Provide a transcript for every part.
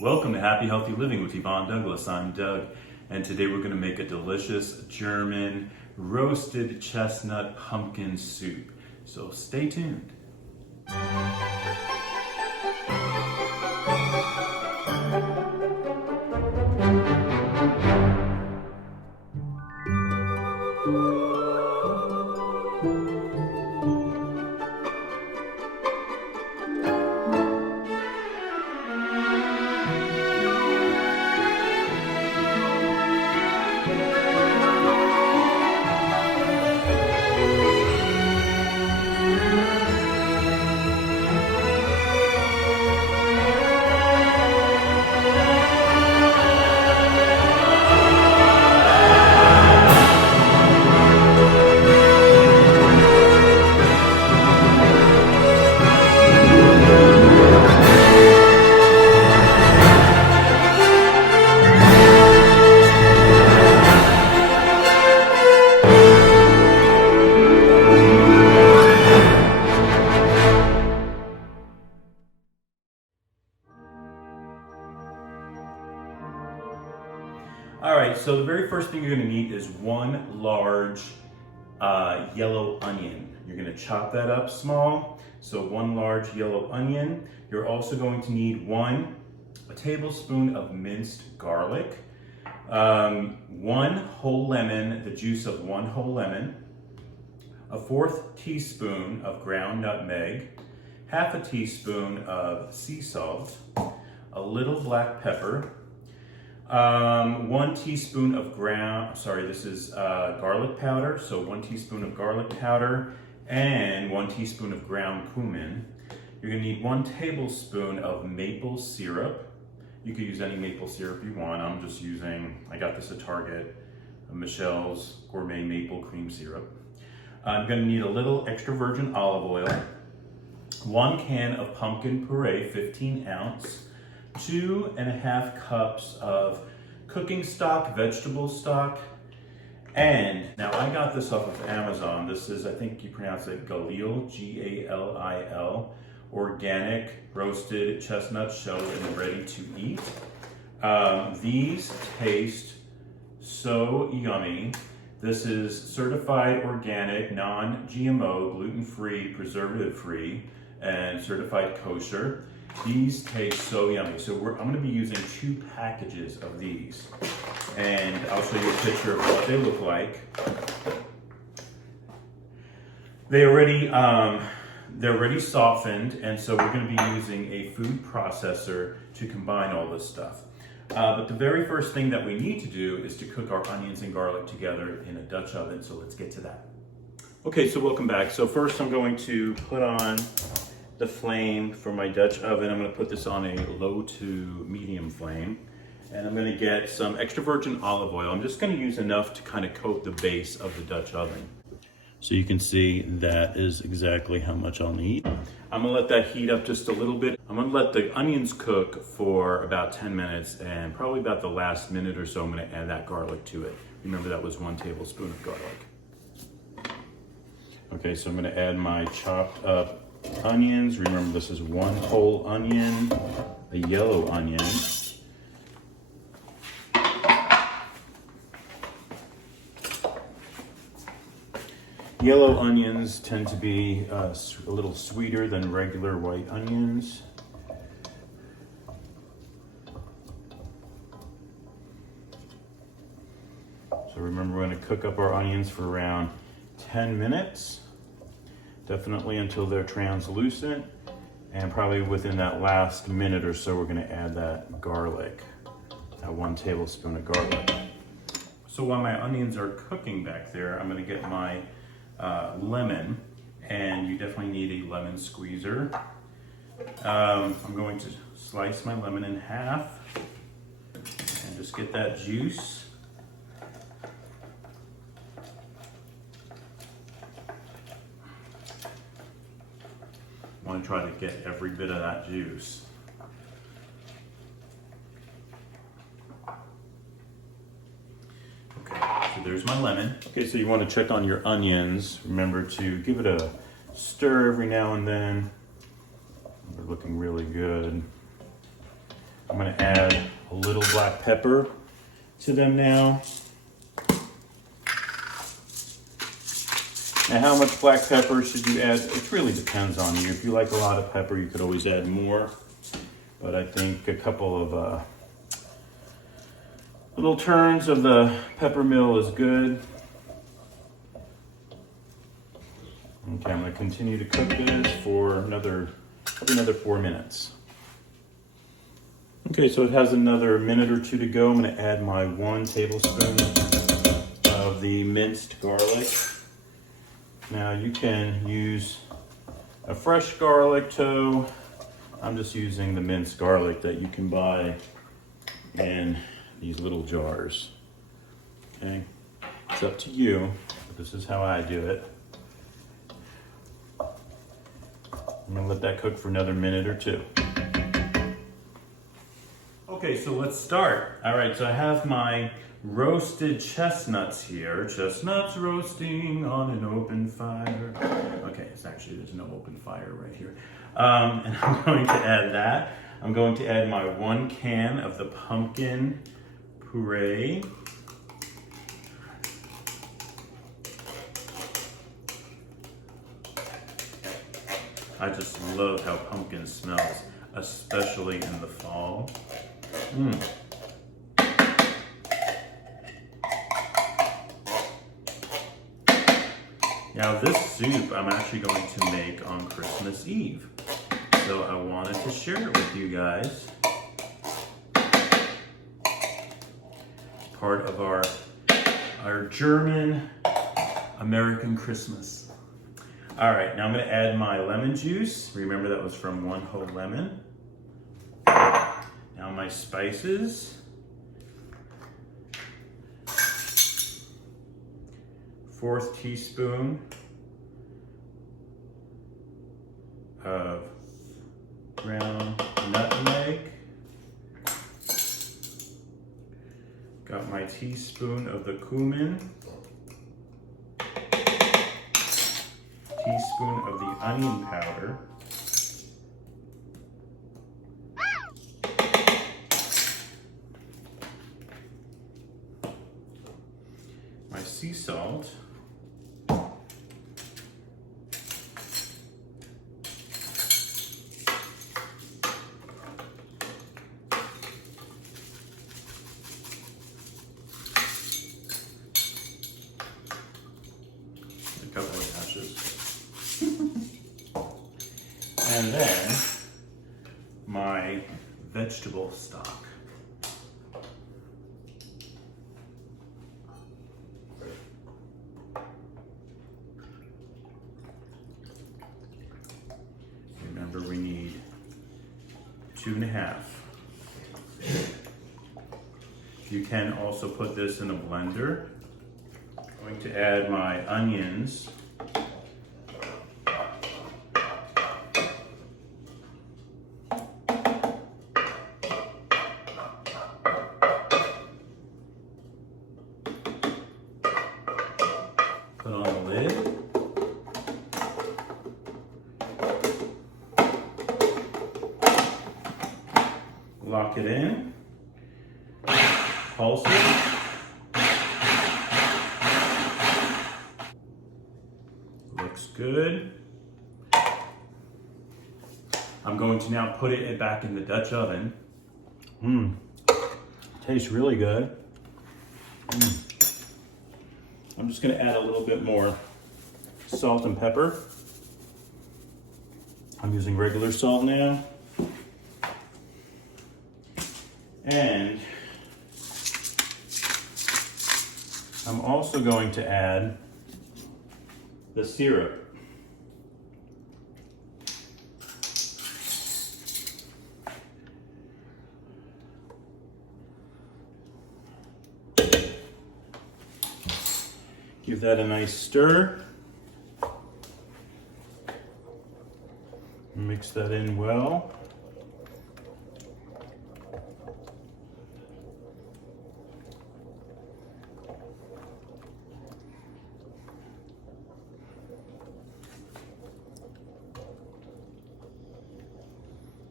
Welcome to Happy Healthy Living with Yvonne Douglas. I'm Doug, and today we're going to make a delicious German roasted chestnut pumpkin soup. So stay tuned. All right, so the very first thing you're gonna need is one large yellow onion. You're gonna chop that up small, so one large yellow onion. You're also going to need a tablespoon of minced garlic, one whole lemon, the juice of one whole lemon, a 1/4 teaspoon of ground nutmeg, half a teaspoon of sea salt, a little black pepper, 1 teaspoon of garlic powder, so 1 teaspoon of garlic powder and 1 teaspoon of ground cumin. You're gonna need 1 tablespoon of maple syrup. You could use any maple syrup you want. I got this at Target, Michelle's Gourmet Maple Cream Syrup. I'm gonna need a little extra virgin olive oil, 1 can of pumpkin puree, 15 ounce, 2.5 cups of cooking stock, vegetable stock, and now I got this off of Amazon. This is, I think you pronounce it Galil, G-A-L-I-L, organic roasted chestnut shells and ready to eat. These taste so yummy. This is certified organic, non-GMO, gluten-free, preservative-free, and certified kosher. These taste so yummy. So I'm gonna be using 2 packages of these. And I'll show you a picture of what they look like. They're already softened, and so we're gonna be using a food processor to combine all this stuff. But the very first thing that we need to do is to cook our onions and garlic together in a Dutch oven, so let's get to that. Okay, so welcome back. So first I'm going to put on the flame for my Dutch oven. I'm going to put this on a low to medium flame, and I'm going to get some extra virgin olive oil. I'm just going to use enough to kind of coat the base of the Dutch oven. So you can see that is exactly how much I'll need. I'm going to let that heat up just a little bit. I'm going to let the onions cook for about 10 minutes, and probably about the last minute or so I'm going to add that garlic to it. Remember, that was 1 tablespoon of garlic. Okay, so I'm going to add my chopped up onions. Remember, this is 1 whole onion, a yellow onion. Yellow onions tend to be a little sweeter than regular white onions. So remember, we're going to cook up our onions for around 10 minutes. Definitely until they're translucent, and probably within that last minute or so, we're gonna add that garlic, that 1 tablespoon of garlic. So while my onions are cooking back there, I'm gonna get my lemon, and you definitely need a lemon squeezer. I'm going to slice my lemon in half, and just get that juice. I want to try to get every bit of that juice. Okay, so there's my lemon. Okay, so you want to check on your onions. Remember to give it a stir every now and then. They're looking really good. I'm gonna add a little black pepper to them now. Now, how much black pepper should you add? It really depends on you. If you like a lot of pepper, you could always add more. But I think a couple of little turns of the pepper mill is good. Okay, I'm gonna continue to cook this for probably another 4 minutes. Okay, so it has another minute or two to go. I'm gonna add my 1 tablespoon of the minced garlic. Now you can use a fresh garlic toe. I'm just using the minced garlic that you can buy in these little jars. Okay, it's up to you, but this is how I do it. I'm gonna let that cook for another minute or two. Okay, so let's start. All right, so I have my roasted chestnuts here. Chestnuts roasting on an open fire. Okay, there's no open fire right here. And I'm going to add that. I'm going to add my 1 can of the pumpkin puree. I just love how pumpkin smells, especially in the fall. Now this soup I'm actually going to make on Christmas Eve. So I wanted to share it with you guys. Part of our German American Christmas. All right, now I'm gonna add my lemon juice. Remember that was from 1 whole lemon. Now my spices. 1/4 teaspoon of ground nutmeg. Got my teaspoon of the cumin. Teaspoon of the onion powder. My sea salt. A couple of dashes. And then my vegetable stock. Remember, we need 2.5. You can also put this in a blender. I'm going to add my onions. Put on the lid. Lock it in. Pulse it. Looks good. I'm going to now put it back in the Dutch oven. Tastes really good. I'm just going to add a little bit more salt and pepper. I'm using regular salt now. And I'm also going to add the syrup. Give that a nice stir. Mix that in well.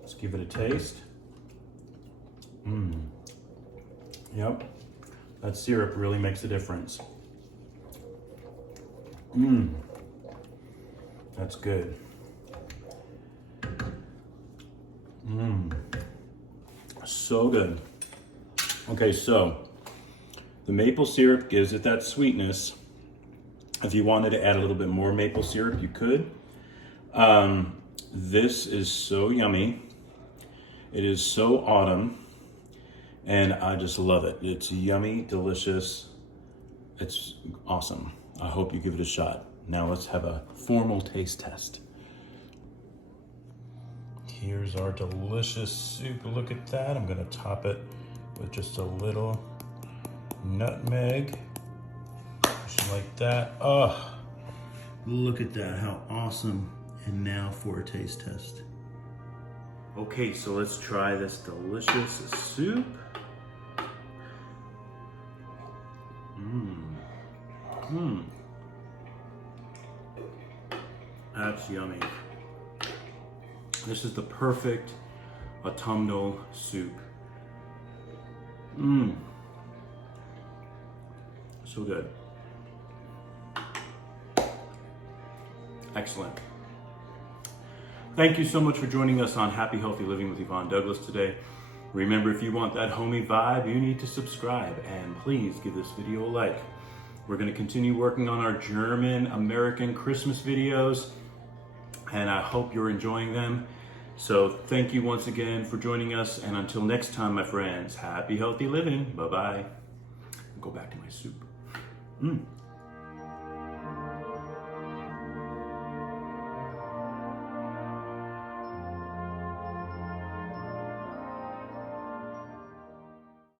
Let's give it a taste. Yep, that syrup really makes a difference. That's good. So good. Okay, so the maple syrup gives it that sweetness. If you wanted to add a little bit more maple syrup, you could. This is so yummy. It is so autumn, and I just love it. It's yummy, delicious. It's awesome. I hope you give it a shot. Now let's have a formal taste test. Here's our delicious soup. Look at that. I'm gonna top it with just a little nutmeg. Just like that. Oh, look at that, how awesome. And now for a taste test. Okay, so let's try this delicious soup. That's yummy. This is the perfect autumnal soup. So good. Excellent. Thank you so much for joining us on Happy Healthy Living with Yvonne Douglas today. Remember, if you want that homey vibe, you need to subscribe, and please give this video a like. We're going to continue working on our German American Christmas videos, and I hope you're enjoying them. So thank you once again for joining us, and until next time, my friends, happy healthy living. Bye-bye. Go back to my soup.